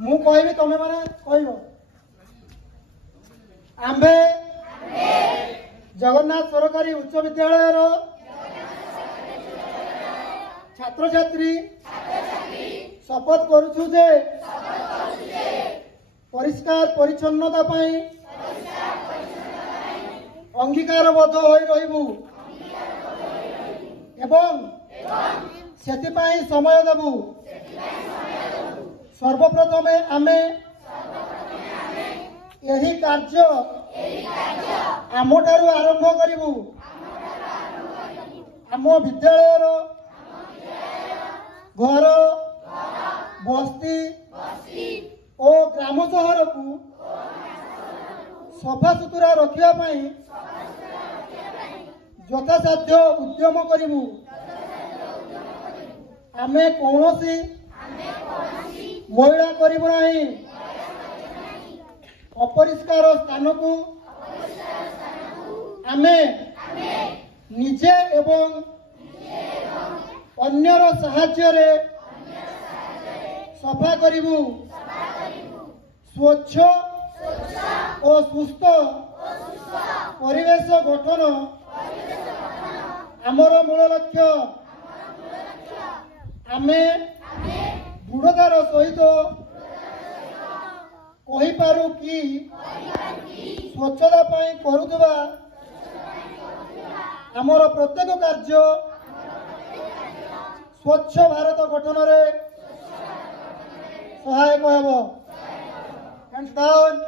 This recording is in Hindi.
मु कहबी तमे माने कहबो। आम्भे जगन्नाथ सरकारी उच्च विद्यालय छात्र छात्री शपथ करुछु जे परिष्कार परिच्छन्नता अंगीकारबद्ध होई रहिबु एवं सेतिपाई समय देबु। सर्वप्रथमे आमे यही कार्य आमठारु आरंभ करिबु। आम विद्यालय घर बस्ती और ग्राम सहर को सफा सुतुरा रखिया पाई यथासाध्य उद्यम करिबु। आमे कौनसी महिला करिबु नाही। अपरिष्कार स्थान को आमे निजे एवं अन्यर साहाय्य रे सफा करिबु। स्वच्छ और सुस्थ परिवेश गठन आमर मूल लक्ष्य। आमे दृढ़तार सहित कहिपारू कि स्वच्छता पाई करुवा आमर प्रत्येक कार्य स्वच्छ भारत गठन रे सहायक हेब। Hands down.